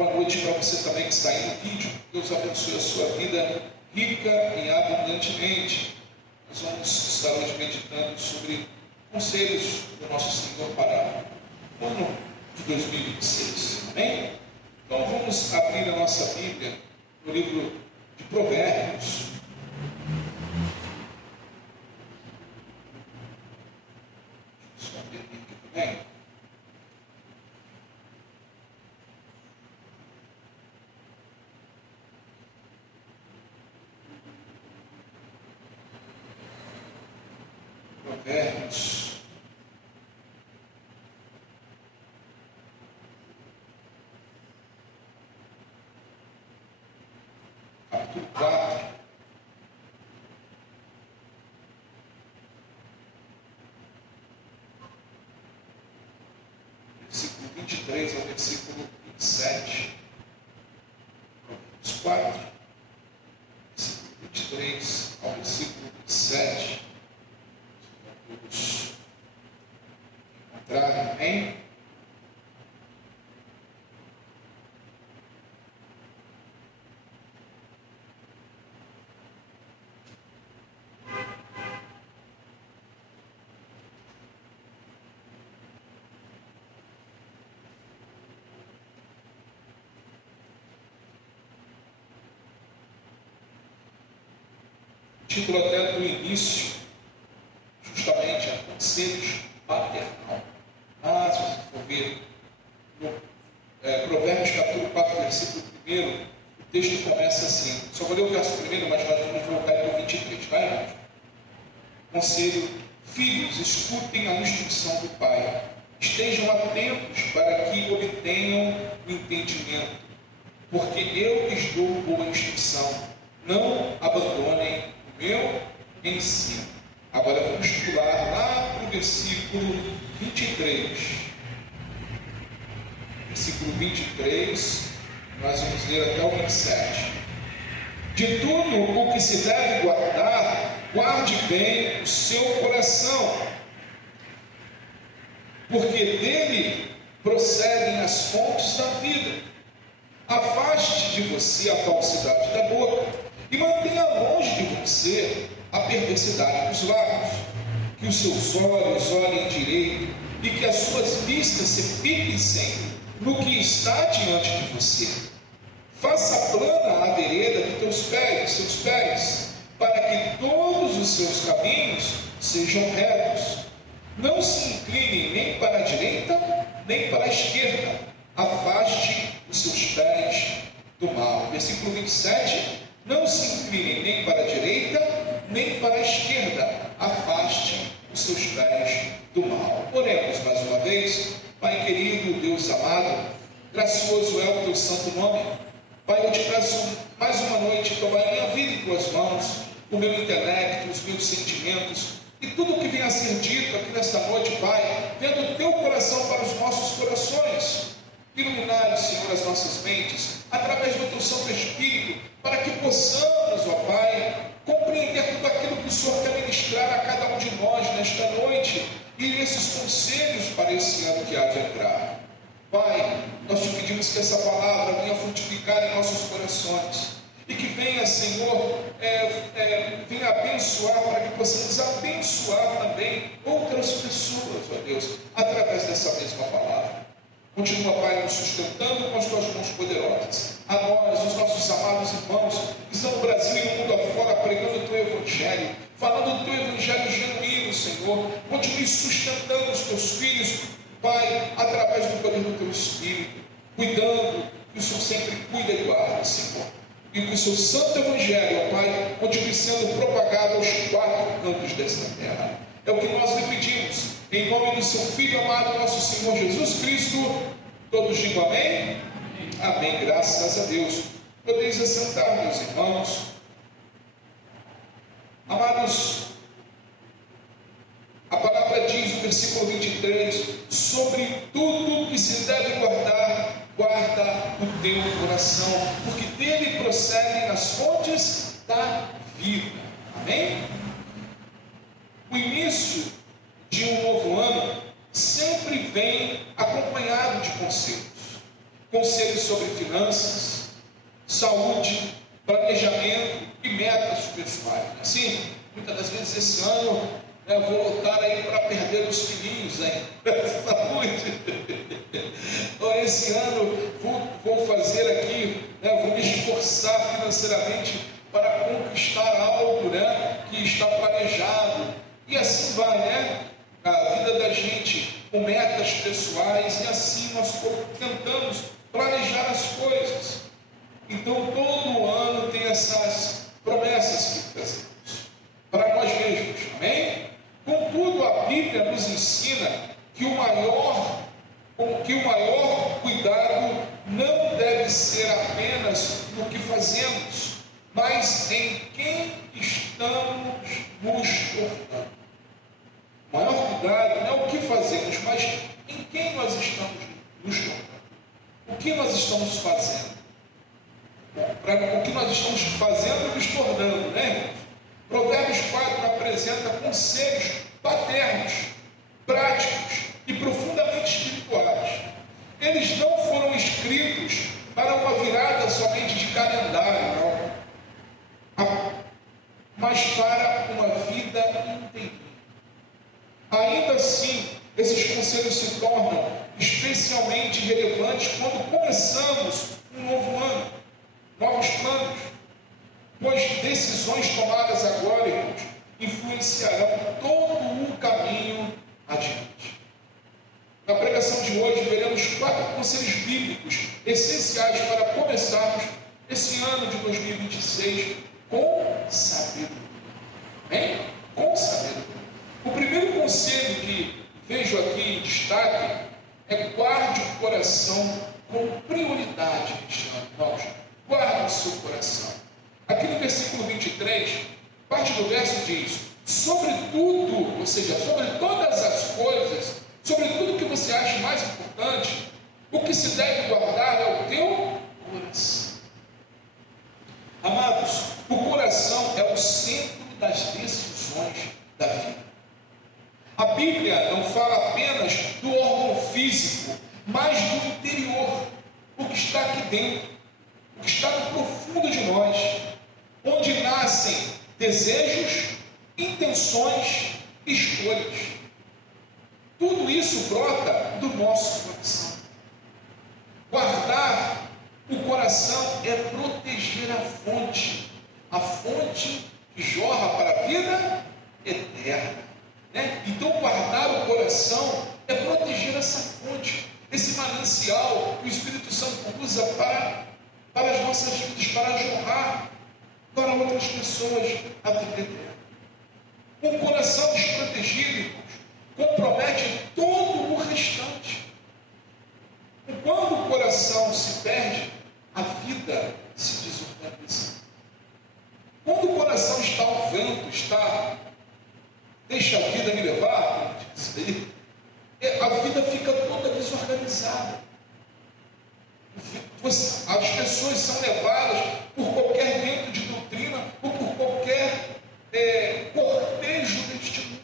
Boa noite para você também que está aí no vídeo. Deus abençoe a sua vida rica e abundantemente. Nós vamos estar hoje meditando sobre conselhos do nosso Senhor para o ano de 2026. Amém? Então vamos abrir a nossa Bíblia no livro de Provérbios. Só abrir aqui também. Provérbios, capítulo 4, versículo 23 ao versículo 27. Provérbios 4, versículo 23 ao versículo 27. Todos encontraram, amém? O título até do início, justamente é conselhos paternal. Mas, se você for ver no Provérbios capítulo 4, versículo 1, o texto começa assim. Só vou ler o verso 1, mas nós vamos voltar para o 23, vai, irmãos? Conselho: filhos, escutem a instrução do pai. Estejam atentos para que obtenham o entendimento, porque eu lhes dou boa instrução. Não abandonem o meu ensino. Agora vamos pular lá para o versículo 23. Versículo 23, nós vamos ler até o 27. De tudo o que se deve guardar, guarde bem o seu coração, porque dele procedem as fontes da vida. Afaste de você a falsidade da boca e mantenha longe de você a perversidade dos lábios. Que os seus olhos olhem direito e que as suas vistas se fiquem no que está diante de você. Faça plana a vereda de seus pés, para que todos os seus caminhos sejam retos. Não se incline nem para a direita, nem para a esquerda. Afaste os seus pés do mal. Versículo 27. Não se incline nem para a direita, nem para a esquerda. Afaste os seus pés do mal. Oremos mais uma vez. Pai querido, Deus amado, gracioso é o teu santo nome. Pai, eu te peço mais uma noite tomar a minha vida em tuas mãos, o meu intelecto, os meus sentimentos e tudo o que venha a ser dito aqui nesta noite, Pai, vendo o teu coração para os nossos corações. Iluminar, Senhor, as nossas mentes, através do teu Santo Espírito, para que possamos, ó Pai, compreender tudo aquilo que o Senhor quer ministrar a cada um de nós nesta noite, e esses conselhos para esse ano que há de entrar. Pai, nós te pedimos que essa palavra venha frutificar em nossos corações, e que venha, Senhor, venha abençoar, para que possamos abençoar também outras pessoas, ó Deus, através dessa mesma palavra. Continua, Pai, nos sustentando com as tuas mãos poderosas. A nós, os nossos amados irmãos, que estão no Brasil e no mundo afora, pregando o teu Evangelho, falando do teu Evangelho genuíno, Senhor. Continue sustentando os teus filhos, Pai, através do poder do teu Espírito, cuidando, que o Senhor sempre cuida e guarda, Senhor. E que o seu santo Evangelho, ó Pai, continue sendo propagado aos quatro cantos desta terra. É o que nós lhe pedimos, em nome do seu Filho amado, nosso Senhor Jesus Cristo. Todos digam amém? Amém, graças a Deus. Podeis assentar, meus irmãos. Amados, a palavra diz no versículo 23, sobre tudo que se deve guardar, guarda o teu coração, porque dele procedem as fontes da vida. Amém? O início de um novo ano sempre vem acompanhado de conselhos. conselhos sobre finanças, saúde, planejamento e metas pessoais. Assim, muitas das vezes esse ano, vou lutar aí para perder os quilinhos, saúde. Então, esse ano vou fazer aqui, vou me esforçar financeiramente para conquistar algo, que está planejado. E assim vai, a vida da gente com metas pessoais, e assim nós tentamos planejar as coisas. Então, todo ano tem essas promessas que fazemos para nós mesmos, amém? Contudo, a Bíblia nos ensina que o maior cuidado não deve ser apenas no que fazemos, mas em quem estamos nos tornando. O maior cuidado não é o que fazemos, mas em quem nós estamos nos tornando. O que nós estamos fazendo? O que nós estamos fazendo e nos tornando, irmãos? Provérbios 4 apresenta conselhos paternos, práticos e profundamente espirituais. Eles não foram escritos para uma virada somente de calendário, não, mas para uma vida inteira. Ainda assim, esses conselhos se tornam especialmente relevantes quando começamos um novo ano, novos planos, pois decisões tomadas agora, irmãos, influenciarão todo o caminho adiante. Na pregação de hoje, veremos 4 conselhos bíblicos essenciais para começarmos esse ano de 2026 com sabedoria. Amém? Com sabedoria. O primeiro conselho que vejo aqui em destaque é: guarde o coração com prioridade, irmãos. Guarde o seu coração. Aqui no versículo 23, parte do verso diz: sobretudo, ou seja, sobre todas as coisas, sobre tudo que você acha mais importante, o que se deve guardar é o teu coração. Amados, o coração é o centro das decisões da vida. A Bíblia não fala apenas do órgão físico, mas do interior, o que está aqui dentro, o que está no profundo de nós, onde nascem desejos, intenções, escolhas. Tudo isso brota do nosso coração. Guardar o coração é proteger a fonte que jorra para a vida eterna. Então, guardar o coração é proteger essa fonte, esse manancial que o Espírito Santo usa para as nossas vidas, para jorrar para outras pessoas a vida eterna. Um coração desprotegido, irmãos, compromete todo o restante. Quando o coração se perde, a vida se desorganiza. Quando o coração está ao vento, deixa a vida me levar, a vida fica toda desorganizada. As pessoas são levadas por qualquer vento de doutrina ou por qualquer cortejo deste mundo,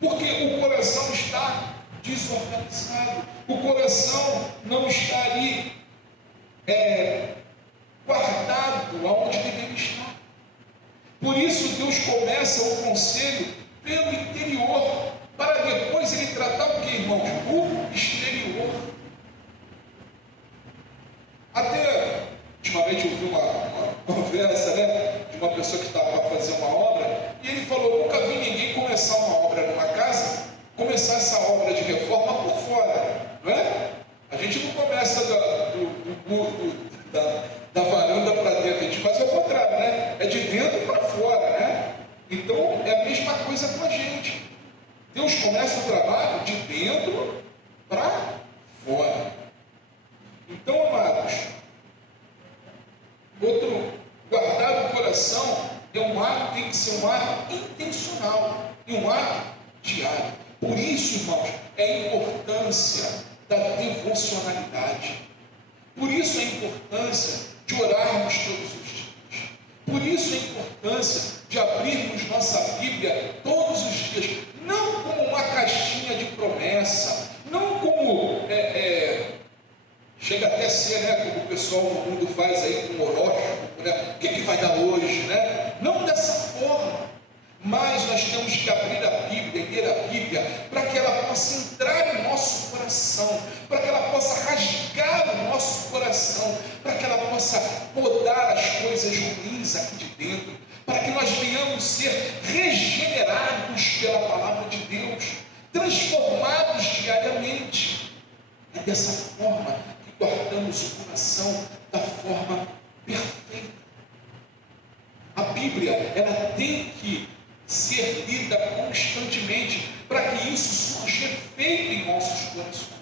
porque o coração está desorganizado, o coração não está ali guardado aonde deveria estar. Por isso Deus começa o conselho pelo interior, para depois Ele tratar o que, irmãos? O exterior. Até ultimamente eu vi uma conversa, de uma pessoa que estava para fazer uma obra, e ele falou: nunca vi ninguém começar uma obra numa casa, começar essa obra de reforma por fora, não é? A gente não começa da varanda para dentro, a gente faz o contrário, é de dentro para fora, Então é a mesma coisa com a gente. Deus começa o trabalho de dentro para fora. Então, amados, guardar o coração tem que ser um ato intencional e um ato diário. Por isso, irmãos, é a importância da devocionalidade. Por isso a importância de orarmos todos os dias. Por isso a importância de abrirmos nossa Bíblia todos os dias, não como uma caixinha de promessa, não como Chega até a ser, né, como o pessoal no mundo faz aí com horóscopo, né? O que vai dar hoje, né? Não dessa forma, mas nós temos que abrir a Bíblia, ler a Bíblia, para que ela possa entrar em nosso coração, para que ela possa rasgar o nosso coração, para que ela possa podar as coisas ruins aqui de dentro, para que nós venhamos ser regenerados pela palavra de Deus, transformados diariamente. É dessa forma que guardamos o coração da forma perfeita. A Bíblia, ela tem que ser lida constantemente para que isso surja efeito em nossos corações.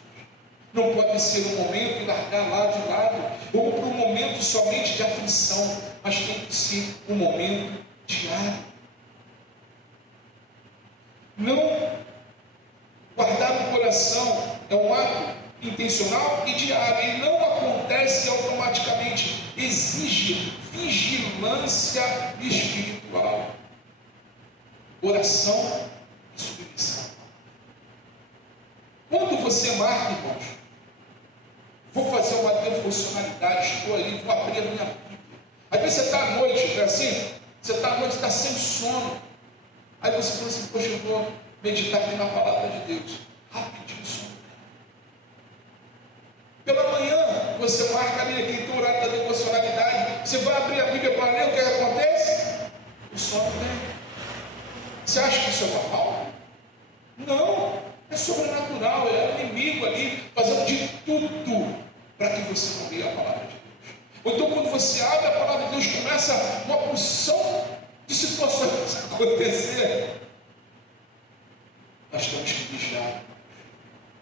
Não pode ser um momento e largar lá de lado, ou para um momento somente de aflição, mas tem que ser um momento diário. Não guardar o coração é um ato intencional e diário, e não acontece automaticamente, exige vigilância espiritual, oração e submissão. Quando você marca, irmãos, vou fazer uma devocionalidade, estou ali, vou abrir a minha Bíblia. Às vezes você está à noite, não é assim? Você está à noite, está sem sono. Aí você fala assim, poxa, eu vou meditar aqui na palavra de Deus. Rapidinho, sono. Pela manhã, você marca ali aquele horário da devocionalidade, você vai abrir a Bíblia para ler, o que acontece? O sono vem. Você acha que isso é normal? Não, é sobrenatural, é o inimigo ali fazendo de tudo para que você não leia a palavra de Deus. Ou então, quando você abre a palavra de Deus, começa uma porção de situações a acontecer. Nós temos que vigiar,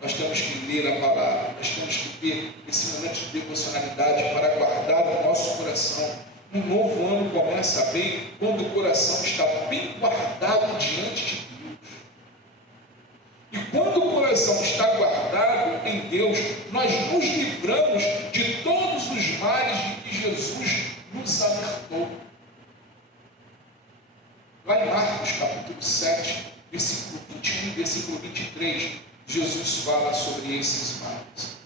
nós temos que ler a palavra, nós temos que ter esse momento de devocionalidade para guardar o nosso coração. Um novo ano começa bem quando o coração está bem guardado diante de Deus. E quando o coração está guardado em Deus, nós nos livramos de todos os males de que Jesus nos alertou. Lá em Marcos, capítulo 7, versículo 21 e versículo 23, Jesus fala sobre esses males.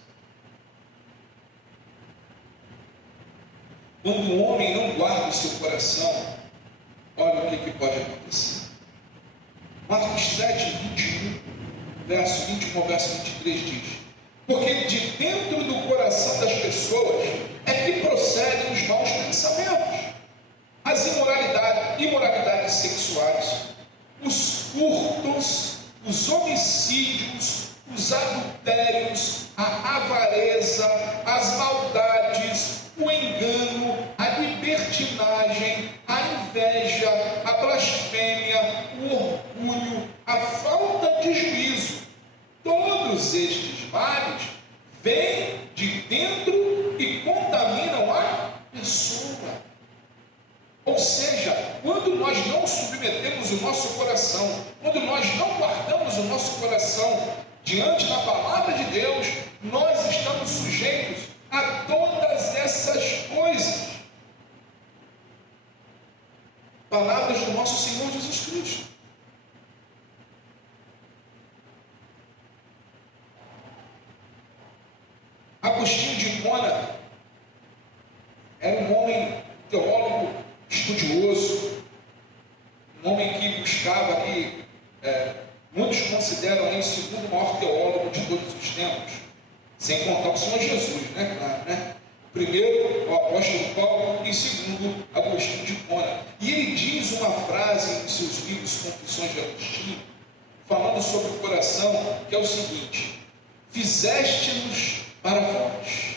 Quando o homem não guarda o seu coração, olha o que pode acontecer. Marcos 7, 21, verso 21 ao verso 23 diz: porque de dentro do coração das pessoas é que procedem os maus pensamentos, as imoralidades sexuais, os furtos, os homicídios, os adultérios, a avareza, as maldades, o engano, a libertinagem, a inveja, a blasfêmia, o orgulho, a falta de juízo. Todos estes males vêm de dentro e contaminam a pessoa. Ou seja, quando nós não submetemos o nosso coração, quando nós não guardamos o nosso coração diante da palavra de Deus, nós estamos sujeitos a todas essas coisas. Palavras do nosso Senhor Jesus Cristo. Agostinho de Hipona era um homem teólogo estudioso, um homem que buscava ali, muitos consideram ele o segundo maior teólogo de todos os tempos, sem contar o Senhor Jesus, né? Claro, né? Primeiro, o apóstolo Paulo, e segundo, Agostinho de Hipona. E ele diz uma frase em seus livros Confissões de Agostinho, falando sobre o coração, que é o seguinte: fizeste-nos para vós,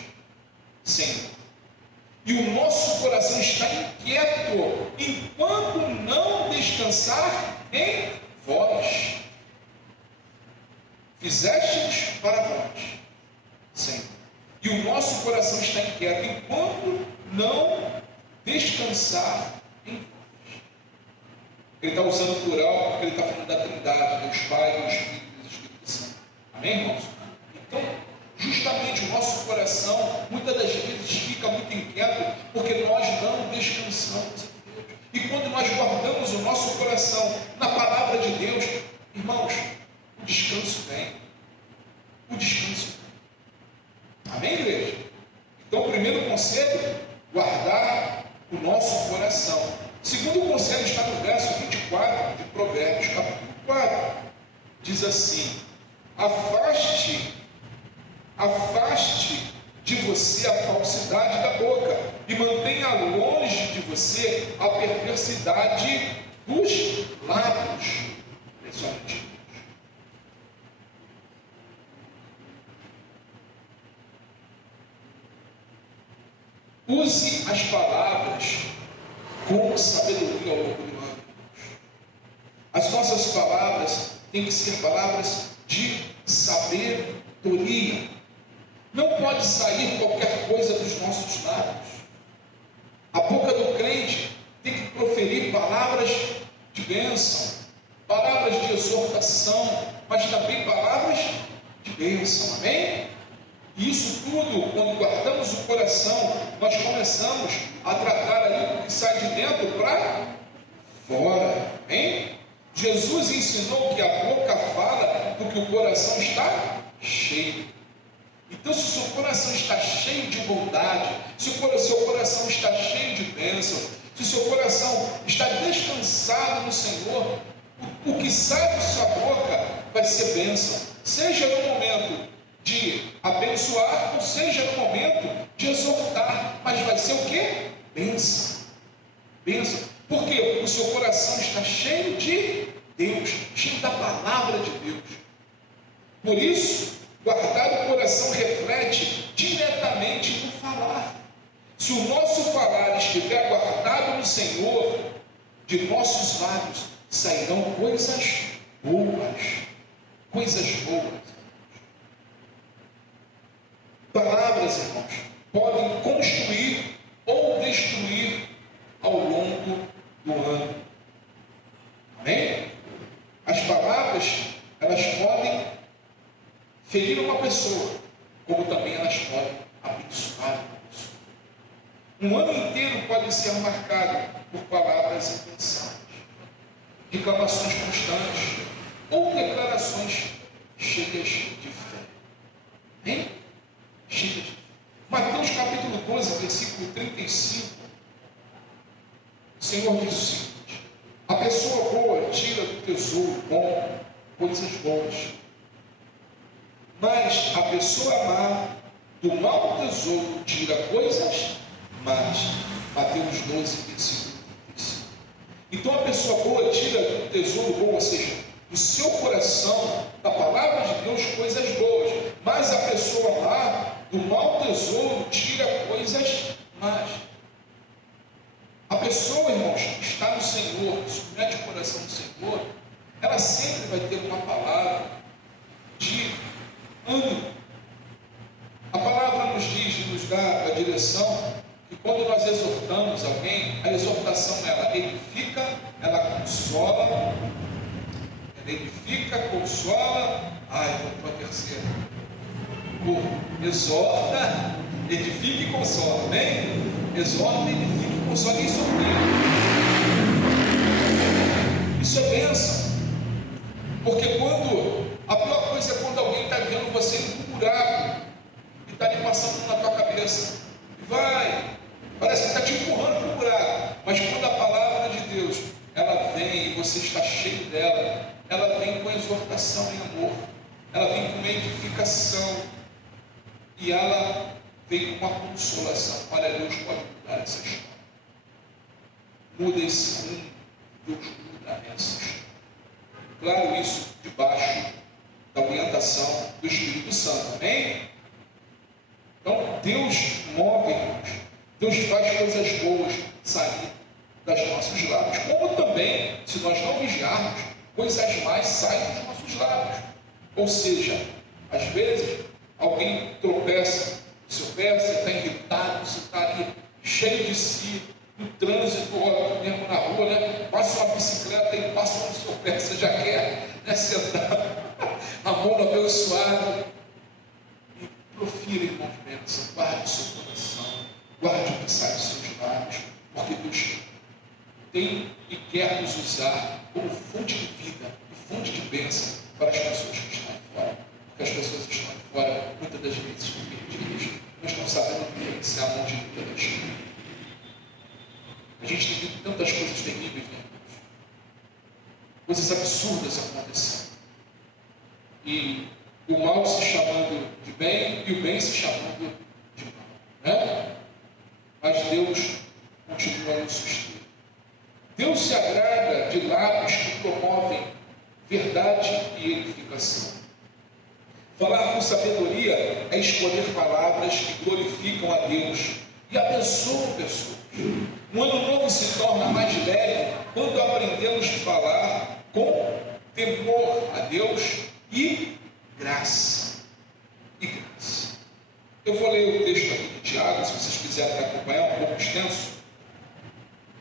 Senhor, e o nosso coração está inquieto enquanto não descansar em vós. Fizeste-nos para vós, Senhor, e o nosso coração está inquieto enquanto não descansar em vós. Ele está usando o plural porque ele está falando da Trindade, Deus Pai, Deus Filho e Deus Espírito Santo. Amém, irmãos? Então, justamente o nosso coração muitas das vezes fica muito inquieto porque nós não descansamos em Deus. E quando nós guardamos o nosso coração na palavra de Deus, irmãos, o descanso vem. O descanso vem. Amém, igreja? primeiro conselho, guardar o nosso coração. O segundo conselho está no verso 24 de Provérbios, capítulo 4. Diz assim: afaste de você a falsidade da boca e mantenha longe de você a perversidade dos lábios. Impressionante. Use as palavras com sabedoria ao longo do ano. As nossas palavras têm que ser palavras de sabedoria. Não pode sair qualquer coisa dos nossos lábios. A boca do crente tem que proferir palavras de bênção, palavras de exortação, mas também palavras de bênção. Amém? E isso tudo, quando guardamos o coração, nós começamos a tratar ali o que sai de dentro para fora. Amém? Jesus ensinou que a boca fala porque o coração está cheio. Então, se o seu coração está cheio de bondade, se o seu coração está cheio de bênção, se o seu coração está descansado no Senhor, o que sai da sua boca vai ser bênção, seja no momento de abençoar, ou seja no momento de exortar, mas vai ser o quê? Bênção. Bênção. Porque o seu coração está cheio de Deus, cheio da palavra de Deus. Por isso, guardar o coração reflete diretamente no falar. Se o nosso falar estiver guardado no Senhor, de nossos lábios sairão coisas boas. Coisas boas. Palavras, irmãos, podem construir ou destruir ao longo do ano. Amém? As palavras, elas podem ferir uma pessoa, como também elas podem abençoar uma pessoa. Um ano inteiro pode ser marcado por palavras impensadas, reclamações constantes ou declarações cheias de fé. Amém? Cheias de fé. Mateus capítulo 12, versículo 35, o Senhor diz o seguinte: a pessoa boa tira do tesouro bom coisas boas, mas a pessoa má do mau tesouro tira coisas más. Mateus 12, versículo 35. Então a pessoa boa tira do tesouro bom, ou seja, do seu coração, da palavra de Deus, coisas boas, mas a pessoa má do mau tesouro tira coisas más. A pessoa, irmãos, que está no Senhor, que submete o coração no Senhor, ela sempre vai ter uma palavra de ânimo. A palavra nos diz, nos dá a direção, que quando nós exortamos alguém, a exortação ela edifica, ela consola, vamos para a terceira. Exorta, edifica e consola, amém? Exorta, edifica e consola, isso é bênção. Isso é bênção. Porque a pior coisa é quando alguém está vendo você em um buraco e está ali passando na tua cabeça. Parece que está te empurrando para o buraco. Mas quando a palavra de Deus, ela vem e você está cheio dela, ela vem com exortação em amor, ela vem com uma edificação e ela vem com uma consolação. Olha, Deus pode mudar essa história. Muda esse mundo, Deus muda essa história. Claro, isso debaixo da orientação do Espírito Santo, amém? Então, Deus move, irmãos. Deus faz coisas boas sair das nossos lábios. Como também, se nós não vigiarmos, coisas más saem dos nossos lábios. Ou seja, às vezes, alguém tropeça no seu pé, você está irritado, você está ali cheio de si, no trânsito, ou mesmo na rua, né? Passa uma bicicleta e passa no seu pé, você já quer, né, sentar, a mão abençoada. E profira, irmãos, bênção, guarde o seu coração, guarde o que sai dos seus lábios, porque Deus tem e quer nos usar como fonte de vida e fonte de bênção para as pessoas que estão aí fora. Porque as pessoas que estão aí fora, muitas das vezes, perdidas, não estão sabendo diferenciar absurdas acontecendo. E o mal se chamando de bem e o bem se chamando de mal, né? Mas Deus continua nos suster. Deus se agrada de lábios que promovem verdade e edificação. Falar com sabedoria é escolher palavras que glorificam a Deus e abençoam pessoas. Um ano novo se torna mais leve quando aprendemos a falar com temor a Deus e graça. E graça. Eu vou ler o texto aqui de Tiago, se vocês quiserem acompanhar, um pouco extenso.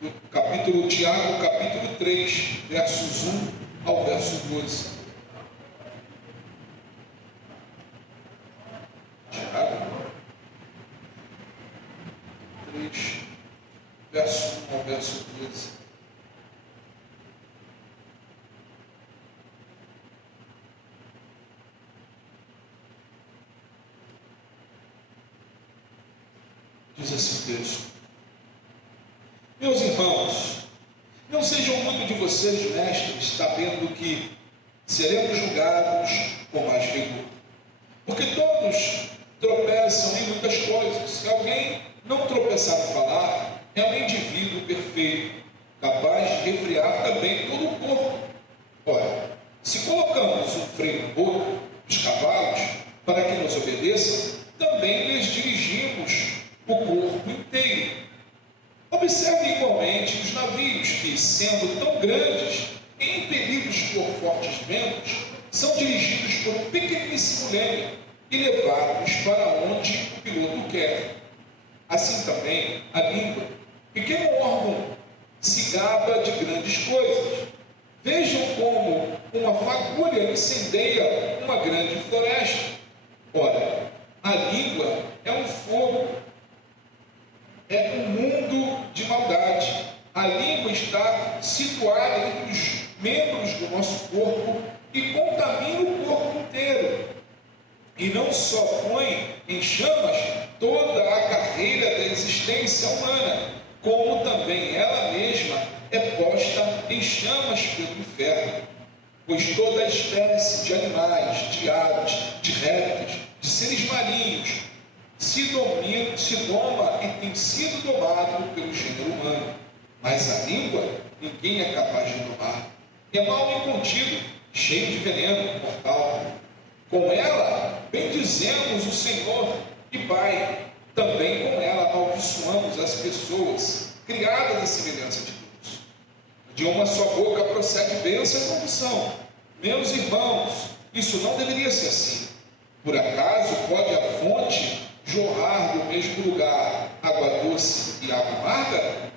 Do capítulo Tiago, capítulo 3, versos 1 ao verso 12. Tiago 3, verso 1 ao verso 12. Diz assim o texto: meus irmãos, não sejam muito de vocês mestres, sabendo que seremos julgados com mais rigor. Porque todos tropeçam em muitas coisas. Se alguém não tropeçar no falar, é um indivíduo perfeito, capaz de refrear também todo o corpo. Ora, se colocamos um freio na boca dos cavalos para que nos obedeçam, também lhes dirigimos o corpo inteiro. Observe igualmente os navios que, sendo tão grandes e impelidos por fortes ventos, são dirigidos por um pequeníssimo leme e levados para onde o piloto quer. Assim também a língua, pequeno órgão, se gaba de grandes coisas. Vejam como uma fagulha incendeia uma grande floresta. Ora, a língua é um fogo, é um mundo de maldade. A língua está situada entre os membros do nosso corpo e contamina o corpo inteiro. E não só põe em chamas toda a carreira da existência humana, como também ela mesma é posta em chamas pelo inferno. Pois toda a espécie de animais, de aves, de répteis, de seres marinhos, se doma e tem sido domado pelo gênero humano. Mas a língua ninguém é capaz de domar. É mal incontido, cheio de veneno mortal. Com ela bendizemos o Senhor e Pai. Também com ela amaldiçoamos as pessoas criadas à semelhança de Deus. De uma só boca procede bênção e maldição. Meus irmãos, isso não deveria ser assim. Por acaso pode a fonte jorrar do mesmo lugar água doce e água amarga?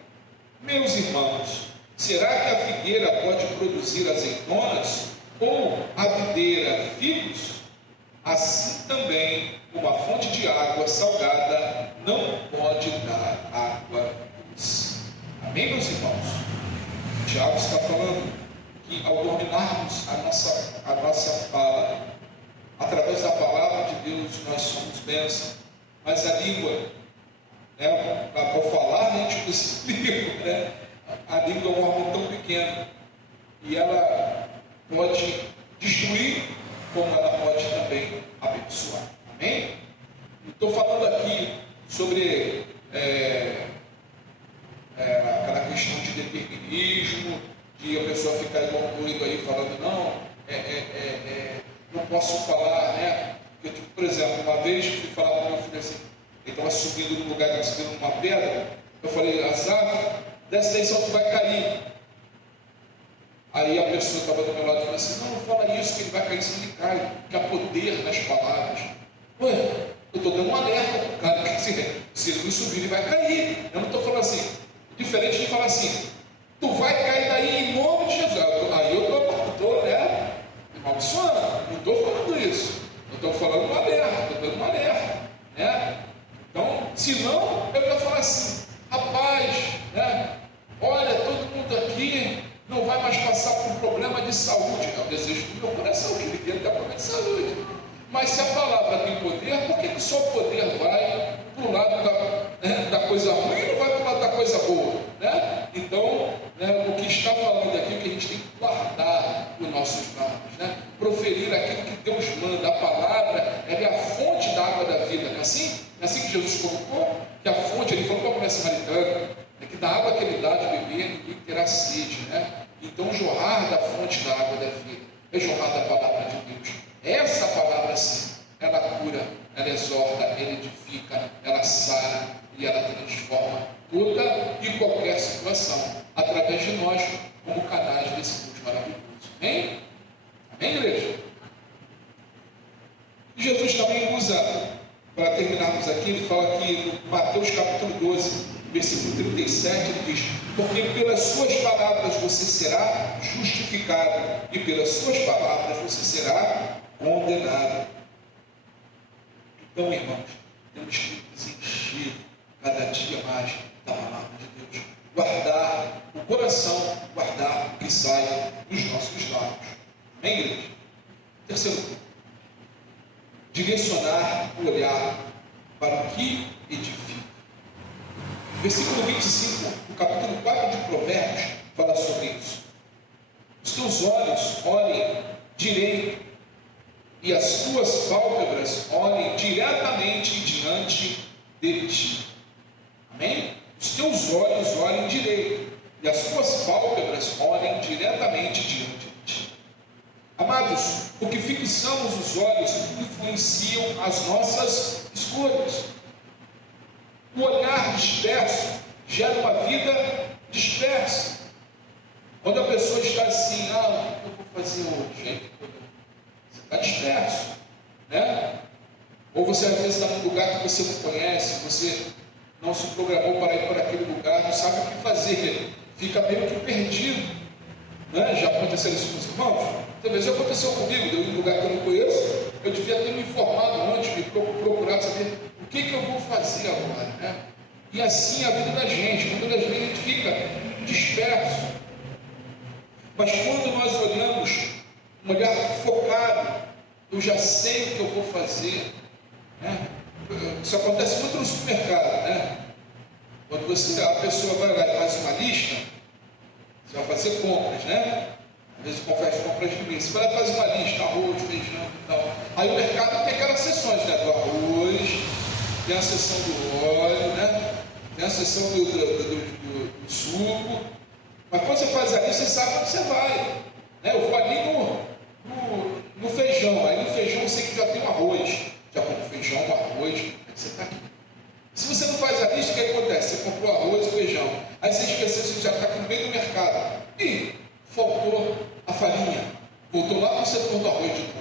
Meus irmãos, será que a figueira pode produzir azeitonas ou a videira figos? Assim também uma fonte de água salgada não pode dar água doce. Amém, meus irmãos? Tiago está falando que ao dominarmos a nossa fala, através da palavra de Deus, nós somos bênçãos. Mas a língua, né, ao falar, a gente usa língua, né? A língua é um órgão tão pequeno e ela pode destruir, como ela pode também abençoar. Amém? Estou falando aqui sobre aquela questão de determinismo, de a pessoa ficar igual um doido aí falando, não posso falar, né? Porque, tipo, por exemplo, uma vez fui falar com meu filho assim, ele estava subindo num lugar, subindo numa pedra, eu falei, Azar, desce daí, só tu vai cair. Aí a pessoa estava do meu lado e falou assim, não fala isso, que ele vai cair se ele cai, que há poder nas palavras. Ué, eu estou dando um alerta para o cara, que se ele não subir, ele vai cair. Eu não estou falando assim, diferente de falar assim, tu vai cair daí em nome de Jesus. Aí eu estou, né, amaldiçoando, não estou falando isso. Eu estou falando um alerta, estou dando um alerta, né? Então, se não, eu ia falar assim, rapaz, né, olha, todo mundo aqui não vai mais passar por um problema de saúde. É o desejo do meu coração, que ele tenha até problema de saúde. Mas se a palavra tem poder, por que só o poder vai para o lado da coisa ruim e não vai para o lado da coisa boa? Né? Então, né, o que está falando aqui é que a gente tem que guardar o nosso Jesus colocou? Que a fonte, ele falou para a mulher samaritana, é que da água que ele dá de beber, ninguém terá sede, né? Então, jorrar da fonte da água da vida é jorrar da palavra de Deus. Essa palavra, sim, ela cura, ela exorta, ela edifica, ela sara e ela transforma toda e qualquer situação, através de nós, como canais desse Deus maravilhoso. Amém? Amém, igreja? E Jesus também usa, para terminarmos aqui, ele fala aqui no Mateus capítulo 12, versículo 37, ele diz: porque pelas suas palavras você será justificado, e pelas suas palavras você será condenado. Então, irmãos, temos que nos encher cada dia mais da palavra de Deus, guardar o coração, guardar o que sai dos nossos lábios. Amém, igreja? Terceiro ponto: direcionar o olhar para o que edifica. Versículo 25, do capítulo 4 de Provérbios, fala sobre isso. Os teus olhos olhem direito, e as tuas pálpebras olhem diretamente diante de ti. Amém? Os teus olhos olhem direito, e as tuas pálpebras olhem diretamente diante de ti. Amados, o que fixamos os olhos influenciam as nossas escolhas. O olhar disperso gera uma vida dispersa. Quando a pessoa está assim, o que eu vou fazer hoje? Você está disperso, né? Ou você às vezes está num lugar que você não conhece, você não se programou para ir para aquele lugar, não sabe o que fazer, fica meio que perdido, né? Já aconteceu isso com os irmãos? Talvez já aconteceu comigo, de um lugar que eu não conheço, eu devia ter me informado antes, me procurado saber o que eu vou fazer agora, né? E assim a vida da gente, muitas das vezes a gente fica disperso. Mas quando nós olhamos, um olhar focado, eu já sei o que eu vou fazer, né? Isso acontece muito no supermercado, né? Quando a pessoa vai lá e faz uma lista, você vai fazer compras, né? Às vezes confesso compras de mês. Você vai lá e faz uma lista, arroz, feijão e tal. Aí o mercado tem aquelas seções, né? Do arroz, tem a seção do óleo, né? Tem a seção do suco. Mas quando você faz a lista, você sabe onde você vai, né? Eu vou ali no feijão. Aí no feijão eu sei que já tem um arroz. Já compro feijão, arroz, aí você está aqui. Se você não faz a lista, o que acontece? Você comprou arroz e feijão. Aí você esqueceu, você já está aqui no meio do mercado. E faltou a farinha. Voltou lá para o setor do arroz de novo.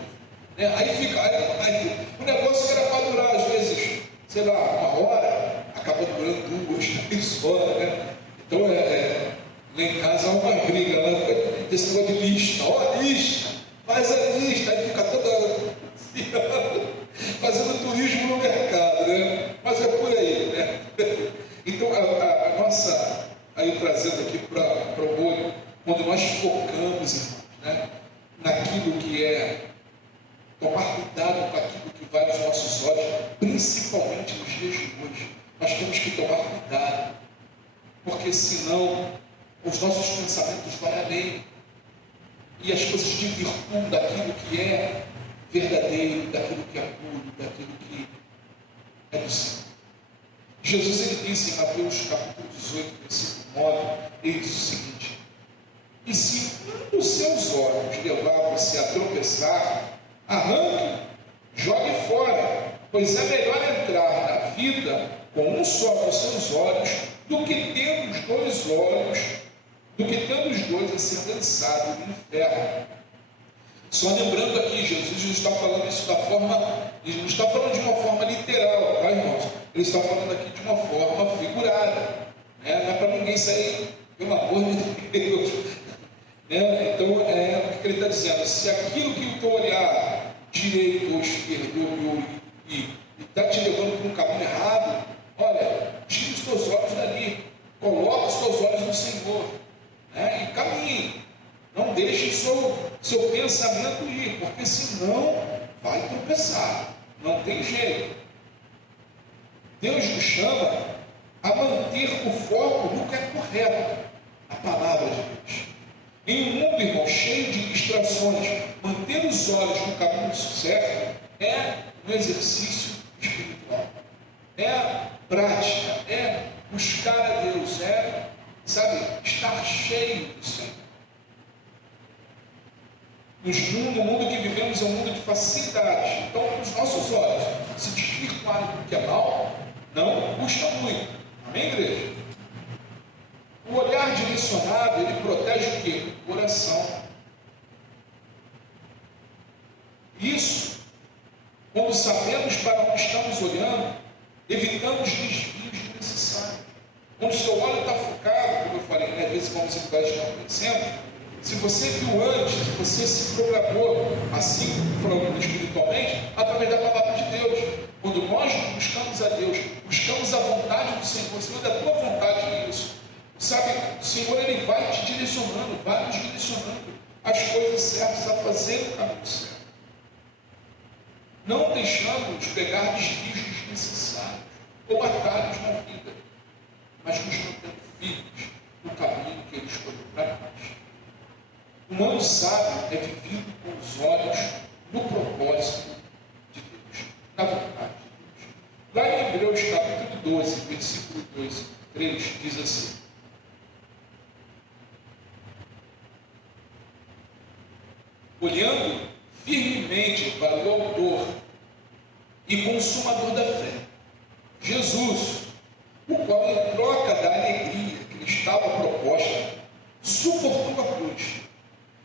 Né? Aí fica. Aí, o negócio que era para durar, às vezes, sei lá, 1 hora, acaba durando 2, 3 horas, né? Então, lá em casa há uma briga, né? Desse negócio de lista. Ó, lista! Faz a lista! Aí fica toda fazendo turismo no mercado, né? Mas é por aí, né? Então, a nossa, aí trazendo aqui para o olho, quando nós focamos, irmãos, né, naquilo que é tomar cuidado com aquilo que vai nos nossos olhos, principalmente nos dias de hoje, nós temos que tomar cuidado, porque senão os nossos pensamentos vão além e as coisas desvirtuam daquilo que é verdadeiro, daquilo que é puro, daquilo que é do Senhor. Jesus, ele disse em Mateus capítulo 18, versículo 9, ele diz o seguinte: e se um dos seus olhos levar você a tropeçar, arranque, jogue fora, pois é melhor entrar na vida com um só dos seus olhos, do que tendo os 2 olhos, do que tendo os 2 a ser lançado no inferno. Só lembrando aqui, Jesus não está falando isso da forma, ele não está falando de uma forma literal, tá, irmãos? Ele está falando aqui de uma forma figurada, né? Não é para ninguém sair, pelo amor de Deus, né? Então, o que ele está dizendo? Se aquilo que o teu olhar direito ou esquerdo e está te levando para um caminho errado, olha, tira os teus olhos dali, coloca os teus olhos no Senhor, né? E caminhe. Não deixe seu pensamento ir, porque senão vai tropeçar. Não tem jeito. Deus nos chama a manter o foco no que é correto, a palavra de Deus. Em um mundo, irmão, cheio de distrações, manter os olhos no caminho certo é um exercício espiritual. é prática, é buscar a Deus, é, sabe, estar cheio do Senhor. No mundo que vivemos é um mundo de facilidade. Então, os nossos olhos se desvirtuarem do que é mal, não custa muito. Amém, igreja? O olhar direcionado, ele protege o quê? O coração. Isso, quando sabemos para onde estamos olhando, evitamos desvios desnecessários. Quando o seu olho está focado, como eu falei, às vezes vamos em lugares que não conhecemos, se você viu antes, se você se programou assim, falando espiritualmente, através da palavra de Deus. Quando nós buscamos a Deus, buscamos a vontade do Senhor, Senhor, da tua vontade nisso. Sabe, o Senhor, ele vai te direcionando, vai nos direcionando as coisas certas, a fazer o caminho certo. Não deixando-nos pegar desvios desnecessários ou atalhos na vida, mas nos mantendo firmes no caminho que ele escolheu para nós. O humano sábio é vivido com os olhos no propósito de Deus, na vontade de Deus. Lá em Hebreus capítulo 12, versículo 2 e 3, diz assim: olhando firmemente para o autor e consumador da fé, Jesus, o qual, em troca da alegria que lhe estava proposta, suportou a cruz,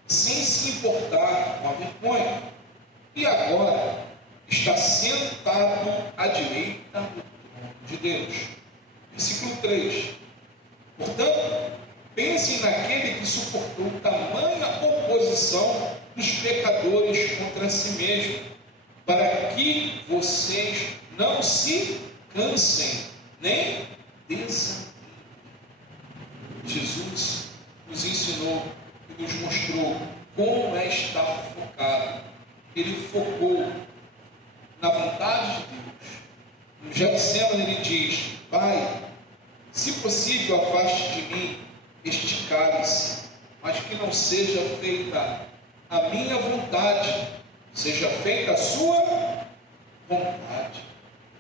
sem se importar com a vergonha, e agora está sentado à direita do trono de Deus. Versículo 3. Portanto, pensem naquele que suportou tamanha oposição dos pecadores contra si mesmo, para que vocês não se cansem, nem desanimem. Jesus nos ensinou e nos mostrou como é estar focado. Ele focou na vontade de Deus. No Getsemane ele diz: Pai, se possível, afaste de mim este cálice, mas que não seja feita a minha vontade, seja feita a sua vontade.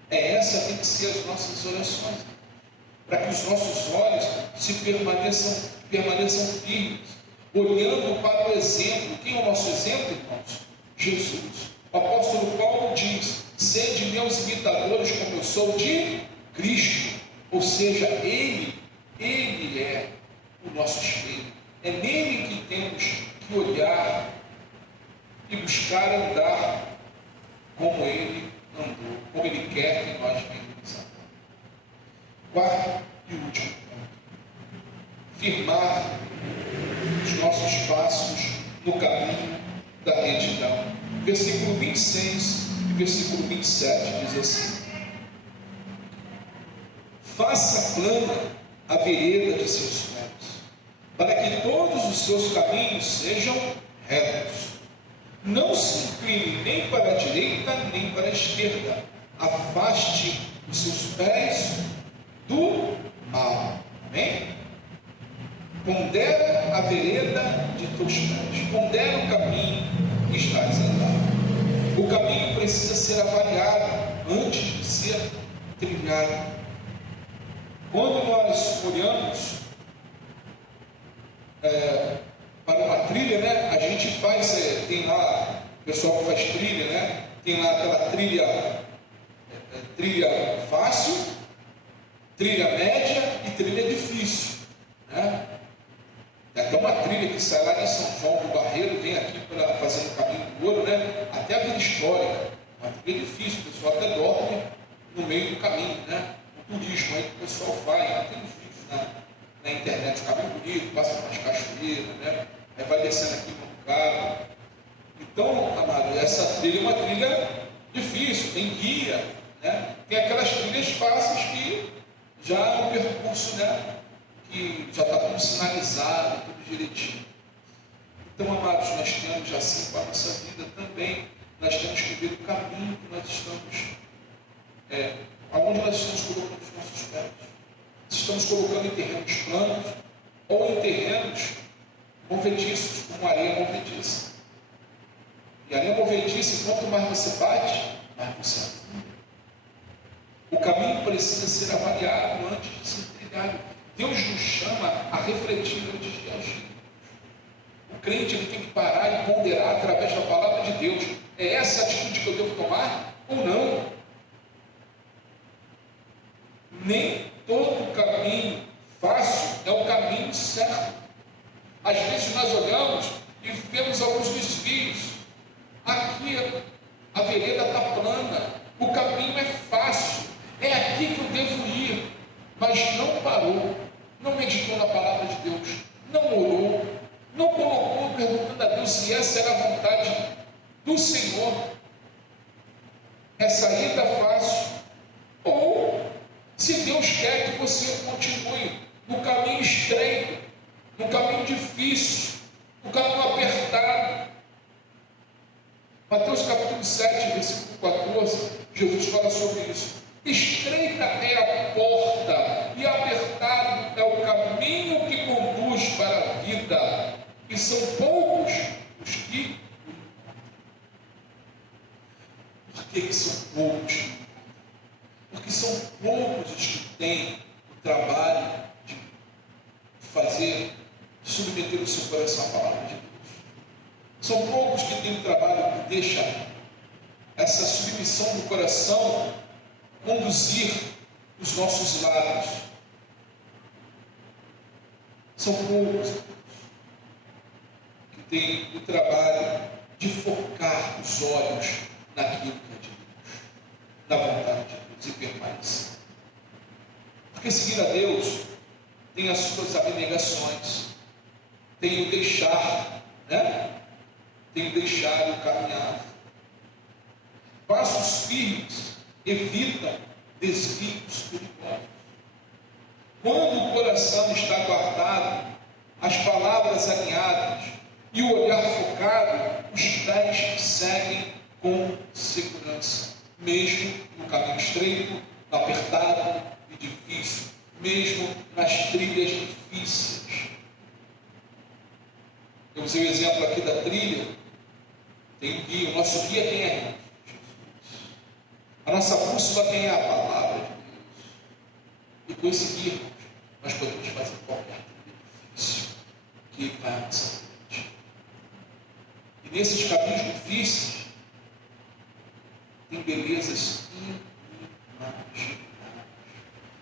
Essa tem que ser as nossas orações, para que os nossos olhos permaneçam firmes, olhando para o exemplo. Quem é o nosso exemplo, irmãos? Jesus. O apóstolo Paulo diz: sede meus imitadores, como eu sou de Cristo. Ou seja, Ele é o nosso espelho. É nele que temos que olhar e buscar andar como Ele andou, como Ele quer que nós venhamos andar. Quarto e último ponto: firmar os nossos passos no caminho da retidão. Versículo 26 e versículo 27 diz assim: faça plana a vereda de seus pés, para que todos os seus caminhos sejam retos. Não se incline nem para a direita, nem para a esquerda. Afaste os seus pés do mal. Amém? Pondera a vereda de teus pés. Pondera o caminho que estás andando. O caminho precisa ser avaliado antes de ser trilhado. Quando nós olhamos para uma trilha, né, a gente faz, tem lá, o pessoal que faz trilha, né, tem lá aquela trilha fácil, trilha média e trilha difícil, né? Tem até uma trilha que sai lá de São João do Barreiro, vem aqui para fazer o caminho do ouro, né, até a Vila Histórica, uma trilha difícil, o pessoal até dorme no meio do caminho, né? Turismo aí que o pessoal vai, tem uns vídeos na internet, fica bem bonito, passa umas cachoeiras, né? Aí vai descendo aqui no carro. Então, amado, essa trilha é uma trilha difícil, tem guia, né? Tem aquelas trilhas fáceis que já é um percurso, né? Que já está tudo sinalizado, tudo direitinho. Então, amados, nós temos assim para a nossa vida também, nós temos que ver o caminho que nós estamos aonde nós estamos colocando os nossos pés. Se estamos colocando em terrenos planos ou em terrenos movediços, como areia movediça. E areia movediça, quanto mais você bate, mais você afunda. O caminho precisa ser avaliado antes de ser trilhado. Deus nos chama a refletir antes de agir. O crente ele tem que parar e ponderar através da palavra de Deus. É essa atitude que eu devo tomar ou não? Nem todo caminho fácil é o caminho certo. Às vezes nós olhamos e vemos alguns desvios. Aqui a vereda está plana, o caminho é fácil, é aqui que eu devo ir, mas não parou, não meditou na palavra de Deus, não orou, não colocou perguntando a Deus se essa era a vontade do Senhor. É saída fácil, ou se Deus quer que você continue no caminho estreito, no caminho difícil, no caminho apertado. Mateus capítulo 7, versículo 14, Jesus fala sobre isso. Estreita é a porta e apertado é o caminho que conduz para a vida, e são poucos os que... Por que são poucos? Porque são poucos os que têm o trabalho de fazer, submeter o seu coração à palavra de Deus. São poucos que têm o trabalho que deixa essa submissão do coração conduzir os nossos lábios. São poucos que têm o trabalho de focar os olhos naquilo que é de Deus, na vontade de Deus, e permanecer. Porque seguir a Deus tem as suas abnegações, tem o deixar, né? Tem o deixar e o caminhar. Passos firmes evitam desvios perigosos. Quando o coração está guardado, as palavras alinhadas e o olhar focado, os pés seguem com segurança, mesmo no caminho estreito, apertado e difícil, mesmo nas trilhas difíceis. Eu usei o exemplo aqui da trilha. Tem um guia, o nosso guia quem é? Jesus. A nossa bússola quem é? A palavra de Deus. E com esse guia, nós podemos fazer qualquer trilha difícil que Ele vai à nossa frente. E nesses caminhos difíceis, tem belezas inimagináveis.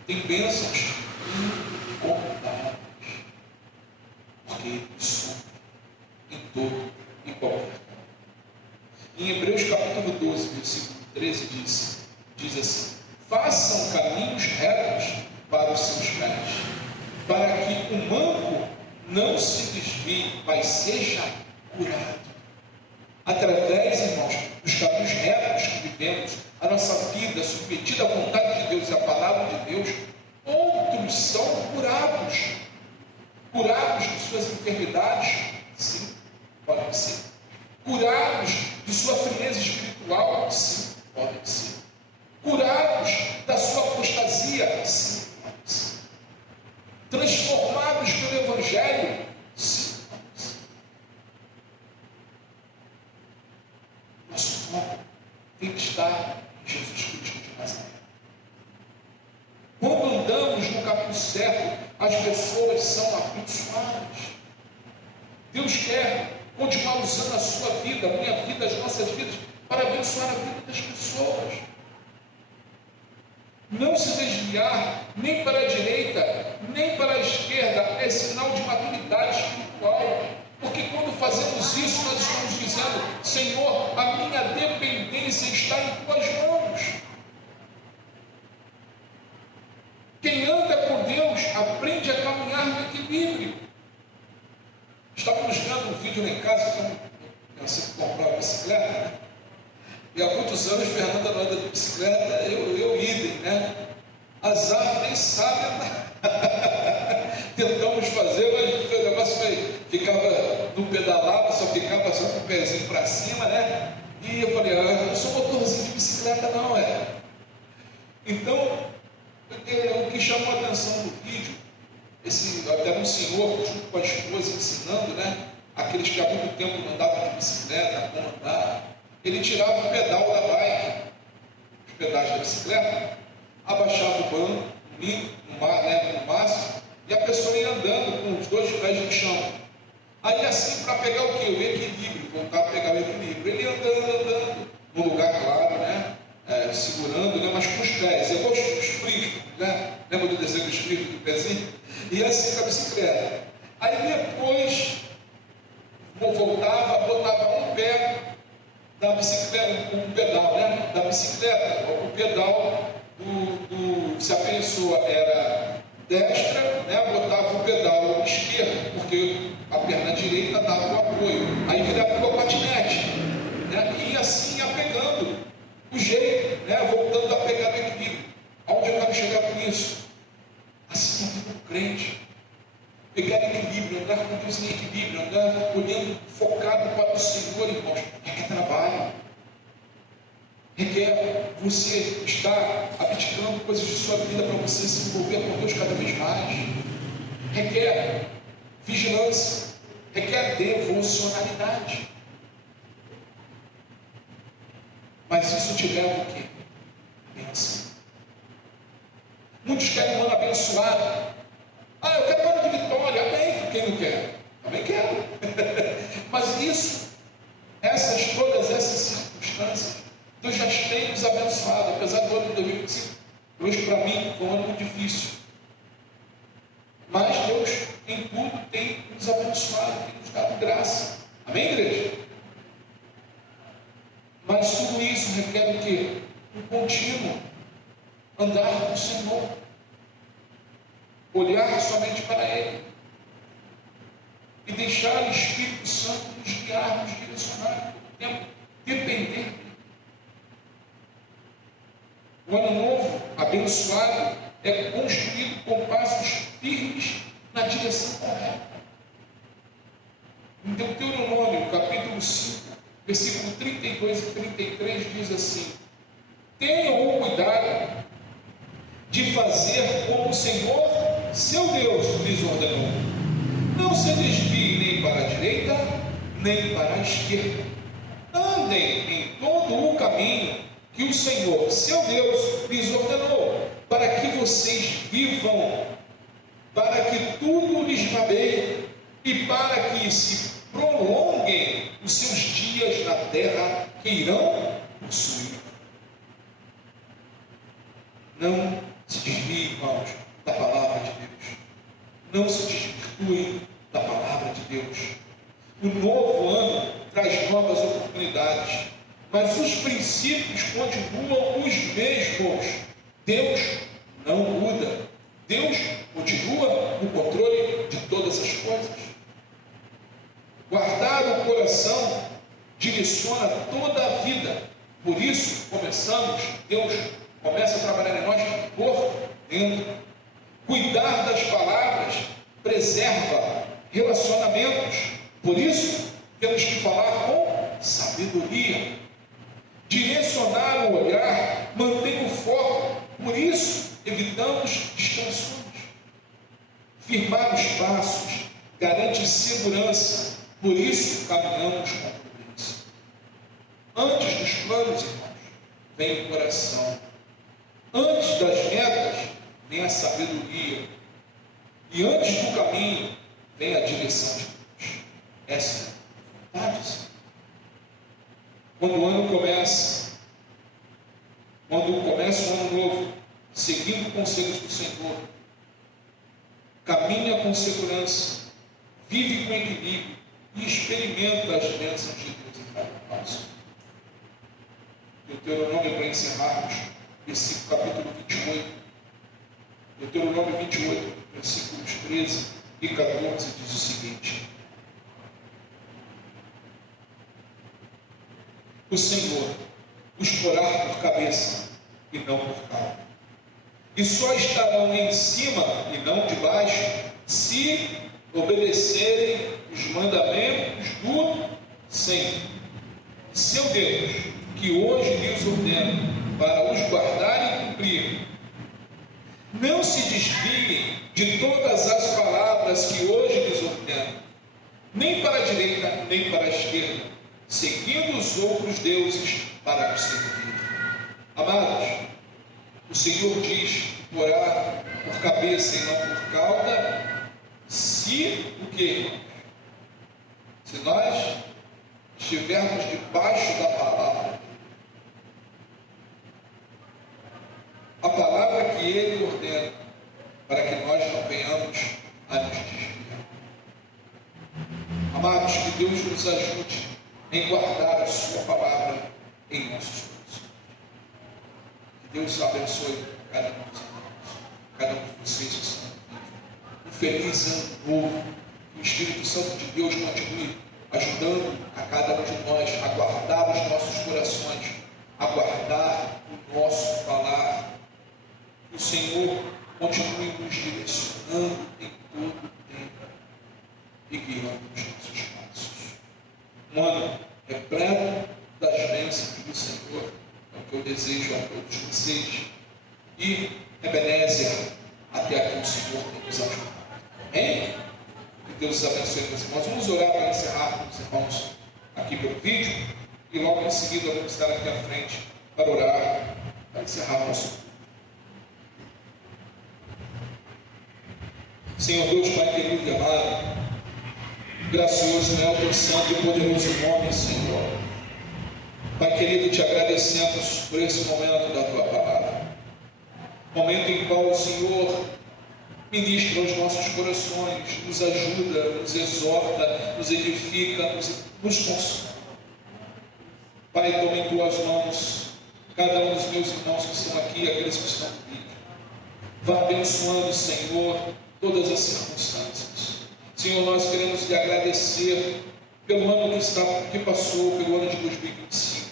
Tem bênçãos incontáveis. Porque Ele nos em todo e qualquer caminho. Em Hebreus capítulo 12, versículo 13 diz assim: façam caminhos retos para os seus pés, para que o manco não se desvie, mas seja curado. Através, irmãos, dos caminhos retos que vivemos, a nossa vida submetida à vontade de Deus e à palavra de Deus, outros são curados. Curados de suas enfermidades? Sim, podem ser. Curados de sua frieza espiritual? Sim, podem ser. Curados da sua apostasia? Sim, podem ser. Transformados pelo Evangelho? Sim, podem ser. Nosso foco tem que estar em Jesus Cristo de Nazaré. Quando andamos no caminho certo, as pessoas são abençoadas. Deus quer continuar usando a sua vida, a minha vida, as nossas vidas, para abençoar a vida das pessoas. Não se desviar nem para a direita, nem para a esquerda, é sinal de maturidade espiritual. Porque quando fazemos isso, nós estamos dizendo: Senhor, a minha dependência está em tuas mãos. Quem anda com Deus aprende a caminhar no equilíbrio. Estávamos vendo um vídeo lá em casa, que eu pensei em comprar uma bicicleta, né? E há muitos anos Fernanda não anda de bicicleta, eu idem, né? A Zaf nem sabe andar. Tentamos fazer, mas o negócio ficava, não pedalava, só ficava só com o pezinho para cima, né? E eu falei: eu não sou motorzinho de bicicleta não, é. Então, o que chamou a atenção no vídeo, até um senhor junto com a esposa ensinando, né? Aqueles que há muito tempo não andavam de bicicleta, como andar, ele tirava o pedal da bike, os pedais da bicicleta, abaixava o banco, no máximo, e a pessoa ia andando com os 2 pés no chão. Aí assim, para pegar o quê? O equilíbrio, voltar a pegar o equilíbrio. Ele andando, no lugar claro, né? Segurando, né? Mas com os pés, igual os frios, né? Lembra do desenho dos frios do pezinho? E assim com a bicicleta. Aí depois, voltava, botava um pé da bicicleta, um pedal, né? Da bicicleta, o pedal se a pessoa era destra, né? Botava o pedal esquerdo, porque a perna direita dava o apoio. Aí virava o patinete, né? E assim ia pegando o jeito, né? Voltando a pegar o equilíbrio. Aonde eu quero chegar com isso? Assim é a vida do crente. Pegar equilíbrio, andar com Deus em equilíbrio, andar olhando, focado para o Senhor, irmãos. Requer trabalho. Requer você estar abdicando coisas de sua vida para você se envolver com Deus cada vez mais. Requer vigilância. Requer devocionalidade. Mas isso te leva o quê? Bênção. Muitos querem um ano abençoado. Eu quero um ano de vitória. Amém. Quem não quer? Também quero. Mas isso, todas essas circunstâncias, Deus já tem nos abençoado. Apesar do ano de 2025, hoje para mim foi um ano muito difícil. Mas Deus, em tudo, tem nos abençoado, tem nos dado graça. Amém, igreja? Mas tudo isso requer o quê? Um contínuo andar com o Senhor. Olhar somente para Ele. E deixar o Espírito Santo nos guiar, nos direcionar todo o tempo. Depender dele. O ano novo, abençoado, é construído com passos firmes na direção correta. Em Deuteronômio, capítulo 5, versículo 32 e 33, diz assim: tenham o cuidado de fazer como o Senhor, seu Deus, lhes ordenou. Não se desviem nem para a direita, nem para a esquerda. Andem em todo o caminho que o Senhor, seu Deus, lhes ordenou, para que vocês vivam, para que tudo lhes vá bem, e para que se prolonguem os seus dias na terra que irão possuir. Não se desviem, irmãos, da palavra de Deus. Não se desvirtuem da palavra de Deus. O novo ano traz novas oportunidades, mas os princípios continuam os mesmos. Deus não muda. Deus continua no controle de todas as coisas. Guardar o coração direciona toda a vida. Por isso, Deus começa a trabalhar em nós por dentro. Cuidar das palavras preserva relacionamentos. Por isso, temos que falar com sabedoria. Direcionar o olhar mantém o foco. Por isso, evitamos distrações. Firmar os passos garante segurança. Por isso, caminhamos com prudência. Antes dos planos, irmãos, vem o coração. Antes das metas, vem a sabedoria. E antes do caminho, vem a direção de Deus. Essa é a vontade, Senhor. Quando o ano começa, o ano novo, seguindo conselhos do Senhor, caminha com segurança, vive com equilíbrio e experimenta as bênçãos de Deus em cada passo. Deuteronômio, para encerrarmos, capítulo 28. Deuteronômio 28, versículos 13 e 14, diz o seguinte: o Senhor os porá por cabeça e não por cauda, e só estarão em cima e não debaixo, se obedecerem os mandamentos do Senhor, seu Deus, que hoje lhes ordeno, para os guardar e cumprir. Não se desviem de todas as palavras que hoje lhes ordeno, nem para a direita, nem para a esquerda, seguindo os outros deuses para os servir. Amados, o Senhor diz orar por cabeça e não por cauda, se o quê? Se nós estivermos debaixo da palavra, a palavra que Ele ordena, para que nós não venhamos a nos desviar. Amados, que Deus nos ajude em guardar a sua palavra em nossos corações. Que Deus abençoe cada um dos irmãos, cada um de vocês que estão aqui. Um feliz ano novo. Que o Espírito Santo de Deus continue ajudando a cada um de nós a guardar os nossos corações, a guardar o nosso falar. Que o Senhor continue nos direcionando em todo o tempo e guiando os nossos passos. Um ano repleto das bênçãos do Senhor, é o que eu desejo a todos vocês. E Ebenezer, até aqui o Senhor tem nos ajudado. Amém? Que Deus os abençoe, meus irmãos. Vamos orar para encerrar com os irmãos aqui pelo vídeo. E logo em seguida vamos estar aqui à frente para orar, para encerrar o nosso culto. Senhor Deus, Pai querido e amado, gracioso é o teu santo e poderoso nome, Senhor. Pai querido, te agradecemos por esse momento da tua palavra. Momento em qual o Senhor ministra aos nossos corações, nos ajuda, nos exorta, nos edifica, nos consola. Pai, toma em tuas mãos cada um dos meus irmãos que estão aqui, aqueles que estão no vídeo. Vá abençoando, Senhor, todas as circunstâncias. Senhor, nós queremos lhe agradecer pelo ano que passou, pelo ano de 2025.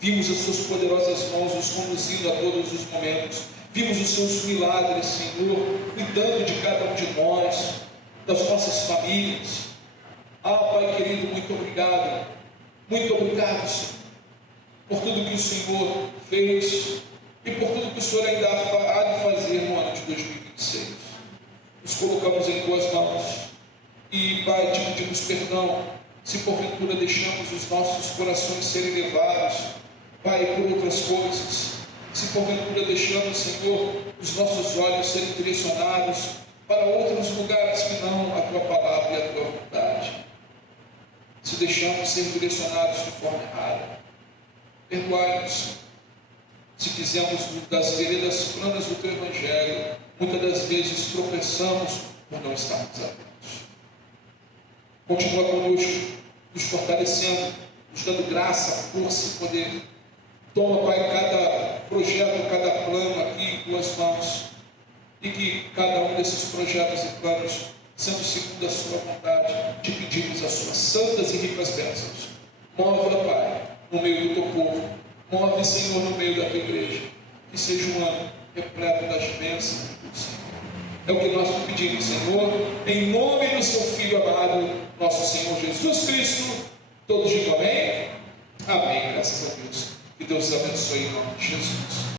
Vimos as suas poderosas mãos nos conduzindo a todos os momentos. Vimos os seus milagres, Senhor, cuidando de cada um de nós, das nossas famílias. Ah, Pai querido, muito obrigado. Muito obrigado, Senhor, por tudo que o Senhor fez e por tudo que o Senhor ainda há de fazer no ano de 2026. Nos colocamos em tuas mãos e, Pai, te pedimos perdão se porventura deixamos os nossos corações serem levados, Pai, por outras coisas. Se porventura deixamos, Senhor, os nossos olhos serem direcionados para outros lugares que não a tua palavra e a tua vontade. Se deixamos ser direcionados de forma errada, perdoai-nos. Se fizemos das veredas planas do teu Evangelho, muitas das vezes tropeçamos por não estarmos atentos. Continua conosco, nos fortalecendo, nos dando graça, força e poder. Toma, Pai, cada projeto, cada plano aqui em tuas mãos, e que cada um desses projetos e planos, sendo segundo a sua vontade, te pedimos as suas santas e ricas bênçãos. Move, Pai, no meio do teu povo. Move, Senhor, no meio da tua igreja. Que seja um ano repleto das bênçãos do Senhor. É o que nós te pedimos, Senhor, em nome do seu Filho amado, nosso Senhor Jesus Cristo. Todos digam amém? Amém, graças a Deus. Que Deus abençoe em nome de Jesus.